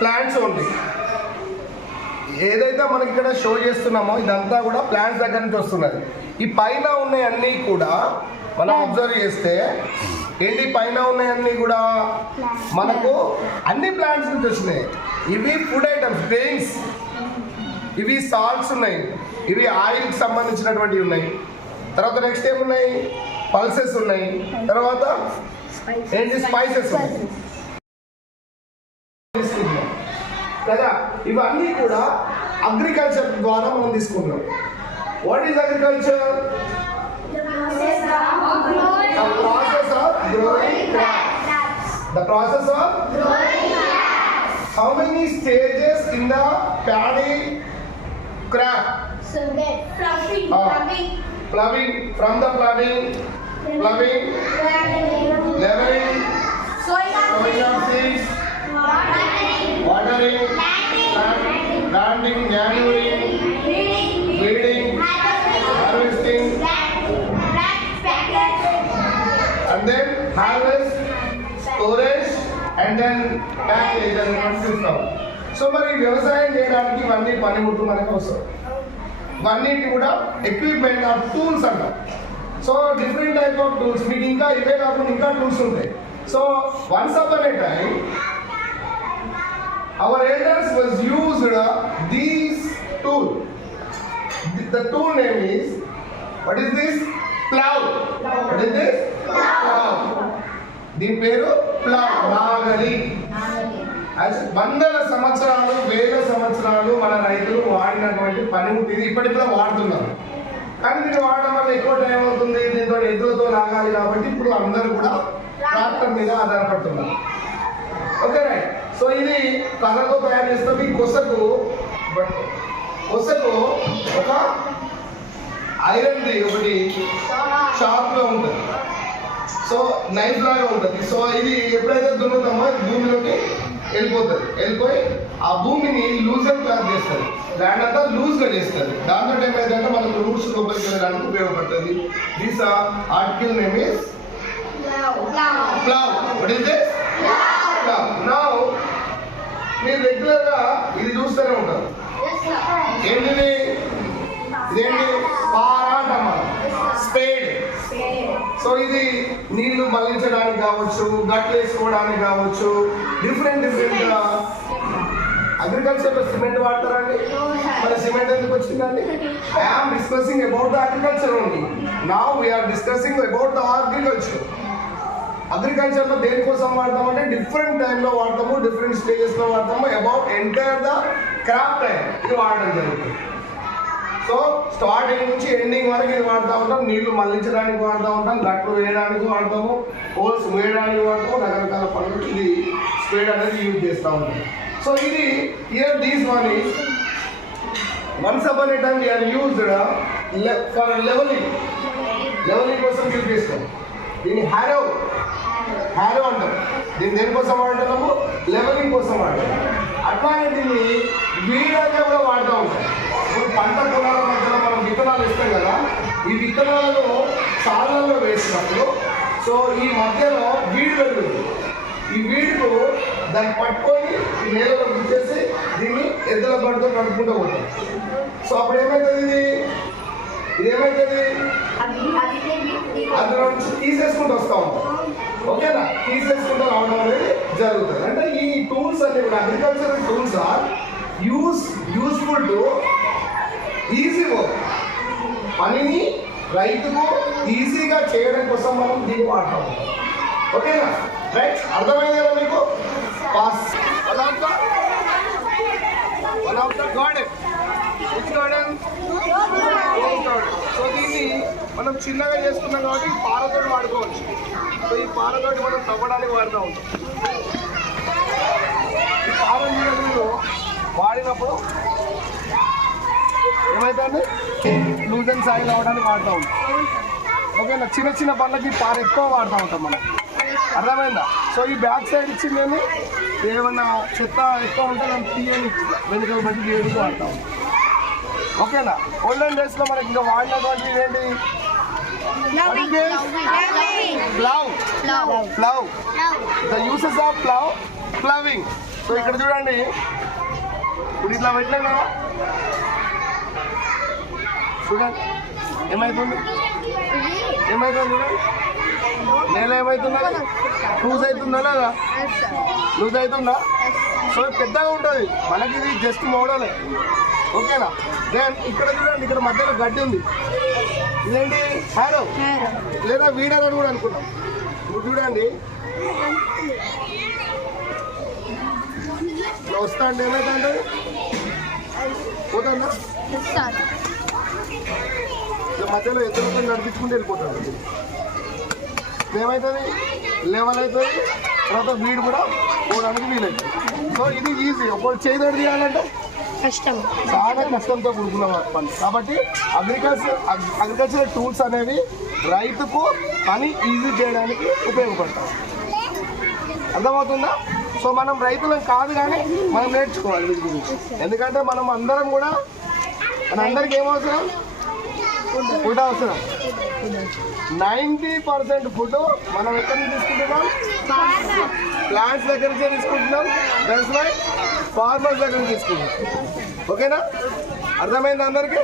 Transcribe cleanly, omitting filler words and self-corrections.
Plants only. ఏదైతే మనకి ఇక్కడ షో చేస్తున్నామో ఇదంతా కూడా ప్లాంట్స్ దగ్గర నుంచి వస్తున్నది. ఈ పైన ఉన్నాయన్నీ కూడా మనం అబ్జర్వ్ చేస్తే ఏంటి, పైన ఉన్నాయన్నీ కూడా మనకు అన్ని ప్లాంట్స్ నుంచి వచ్చినాయి. ఇవి ఫుడ్ ఐటమ్స్, గ్రెయిన్స్, ఇవి సాల్ట్స్ ఉన్నాయి, ఇవి ఆయిల్కి సంబంధించినటువంటివి ఉన్నాయి. తర్వాత నెక్స్ట్ ఏమున్నాయి, పల్సెస్ ఉన్నాయి, తర్వాత ఏంటి స్పైసెస్ ఉన్నాయి కదా. ఇవన్నీ కూడా అగ్రికల్చర్ ద్వారా మనం తీసుకుంటున్నాం. What is agriculture? The process of growing crops. The process of growing crops. How many stages in the paddy crop? Ploughing. From the ploughing, leveling, sowing of seeds, watering, planting, manuring, weeding, harvesting, and then harvest, storage, and then package and consume. So మరి వ్యవసాయం చేయడానికి ఇవన్నీ పనిముట్లు మనకు అవసరం. ఇవన్నిటి కూడా equipment of tools అంటాం. So different type of tools, మీకు ఇంకా ఇవే కాకుండా ఇంకా టూల్స్ ఉంటాయి. So once upon A time our elders was used these tool. The tool name is, what is this? Plow. What is this? Plow. దీని పేరు plough, నాగలి. వందల సంవత్సరాలు, వేల సంవత్సరాలు మన రైతులు వాడినటువంటి పనిముట్లు ఇది. ఇప్పటికి కూడా వాడుతున్నారు, కానీ దీన్ని వాడడం వల్ల ఎక్కువ టైం అవుతుంది. దీంతో ఎద్దులతో లాగాలి కాబట్టి ఇప్పుడు అందరూ కూడా ట్రాక్టర్ మీద ఆధారపడుతున్నారు. Okay right. సో ఇది కర్రతో తయారు చేస్తాం. ఈ కొసకు ఒక ఐరన్ది ఒకటి షార్ప్గా ఉంటుంది, సో నైఫ్ లాగా ఉంటుంది. సో ఇది ఎప్పుడైతే దున్నుతామో భూమిలోకి వెళ్ళిపోయి ఆ భూమిని లూజర్ క్లాత్ చేస్తుంది, ల్యాండ్ అంతా లూజ్గా చేస్తుంది. దాంతో ఏమైందంటే మనకు రూట్స్ లోపలికి వెళ్ళడానికి ఉపయోగపడుతుంది. This article name is plough. What is this? Plough. Now మీరు రెగ్యులర్గా ఇది చూస్తూనే ఉంటారు. ఏంటిది? ఇదేంటి? పార అంటాం మనం, స్పేడ్. సో ఇది నీళ్లు మళ్లించడానికి కావచ్చు, గట్లు వేసుకోవడానికి కావచ్చు, డిఫరెంట్ అగ్రికల్చర్లో సిమెంట్ వాడతారండి. మరి సిమెంట్ ఎందుకు వచ్చిందండి? I'm discussing about the agriculture only. Now we're discussing about the agriculture. అగ్రికల్చర్లో దేనికోసం వాడతామంటే డిఫరెంట్ టైంలో వాడతాము, డిఫరెంట్ స్టేజెస్లో వాడతాము. About entire the crop time ఇది వాడడం జరుగుతుంది. సో స్టార్టింగ్ నుంచి ఎండింగ్ వరకు ఇది వాడుతూ ఉంటాం. నీళ్లు మళ్లించడానికి వాడుతూ ఉంటాం, గట్లు వేయడానికి వాడతాము, హోల్స్ వేయడానికి వాడతాము, రకరకాల పనులు ఇది స్పేడ్ అనేది యూజ్ చేస్తూ ఉంటాం. సో ఇది here these one is once upon a time we are used for leveling కోసం యూజ్ చేస్తాం. దీన్ని హ్యారో అంటాం. దీన్ని దేనికోసం వాడుతున్నాము? లెవెలింగ్ కోసం వాడతాం. అట్లానే దీన్ని వీడగా కూడా వాడుతూ ఉంటాం. ఇప్పుడు పంట పొలాల మధ్యలో మనం విత్తనాలు ఇస్తాం కదా, ఈ విత్తనాలను సాళ్ళల్లో వేసినప్పుడు సో ఈ మధ్యలో వీడు పెరుగుతుంది. ఈ వీడుకు దాన్ని పట్టుకొని ఈ నేలలో గుచ్చేసి దీన్ని ఎద్దుల బండితో నడుపుకుంటూ పోతాం. సో అప్పుడు ఏమవుతుంది? ఇదేమవుతుంది? అందులో నుంచి తీసేసుకుంటూ వస్తూ ఉంటాం. ఓకేనా? తీసేసుకుంటూ రావడం అనేది జరుగుతుంది. అంటే ఈ టూల్స్ అన్ని కూడా agricultural tools are useful to easy work. పనిని రైతుకు ఈజీగా చేయడం కోసం మనం దీన్ని వాడతాం. ఓకేనా? రైట్, అర్థమైంది కదా మీకు? Pass. One of the garden. Which garden? So దీన్ని మనం చిన్నగా చేసుకున్నాం కాబట్టి పారతోటి వాడుకోవచ్చు. సో ఈ పారతోటి మనం తవ్వడానికి వాడుతూ ఉంటాం. ఈ పార నీళ్ళు వాడినప్పుడు ఏమైతుంది? లూజ్ అండ్ సాయిల్ అవ్వడానికి వాడుతూ ఉంటాం. ఓకేనా? చిన్న చిన్న పనులకి పార ఎక్కువ వాడుతూ ఉంటాం మనం. అర్థమైందా? సో ఈ బ్యాక్ సైడ్ ఇచ్చిందేమి ఏమన్నా చెత్త ఎక్కువ ఉంటే దాన్ని తీయని వెనుకలు బట్టి తీయడానికి వాడుతూ ఉంటాం. ఓకేనా? ఓల్డెన్ డేస్లో మనకి ఇంకా వాడినటువంటి ఏంటి? Plow. The uses of plow, ploughing. So ఇక్కడ చూడండి, ఇప్పుడు ఇట్లా పెట్టినాం కదా, చూడండి ఏమవుతుంది, చూడండి నేల ఏమవుతుందా, లూజ్ అవుతుందా లేదా, లూజ్ అవుతుందా. సో పెద్దగా ఉంటుంది, మనకి ఇది జస్ట్ మోడలే, ఓకేనా. దెన్ ఇక్కడ చూడండి, ఇక్కడ మధ్యలో గడ్డి ఉంది, ఇదేంటి హ్యారో లేదా వీడర్ అని కూడా అనుకున్నాం. ఇప్పుడు చూడండి ఇట్లా వస్తా అంటే ఏమవుతుందంటే పోతుందా, మధ్యలో ఎదురు నడిపించుకుంటూ వెళ్ళిపోతుంది, ఏమవుతుంది లెవెల్ అవుతుంది, తర్వాత వీడు కూడా పోవడానికి వీలవుతుంది. సో ఇది ఈజీ, ఒకటి చేయదోడు తీయాలంటే కష్టం, చాలా కష్టంతో కూడుకున్న పని. కాబట్టి అగ్రికల్చరల్ టూల్స్ అనేవి రైతుకు పని ఈజీ చేయడానికి ఉపయోగపడతాయి. అర్థమవుతుందా. సో మనం రైతులం కాదు కానీ మనం నేర్చుకోవాలి వీటి గురించి, ఎందుకంటే మనం అందరం కూడా మనందరికీ ఏమవసరం, ఫుడ్ అవసరం. 90% ఫుడ్ మనం ఎక్కడి నుంచి తీసుకుంటున్నాం, ప్లాంట్స్ దగ్గర నుంచే తీసుకుంటున్నాం, దట్స్ వై ఫార్మర్స్ దగ్గర నుంచి తీసుకుంటున్నాం. ఓకేనా, అర్థమైంది అందరికీ.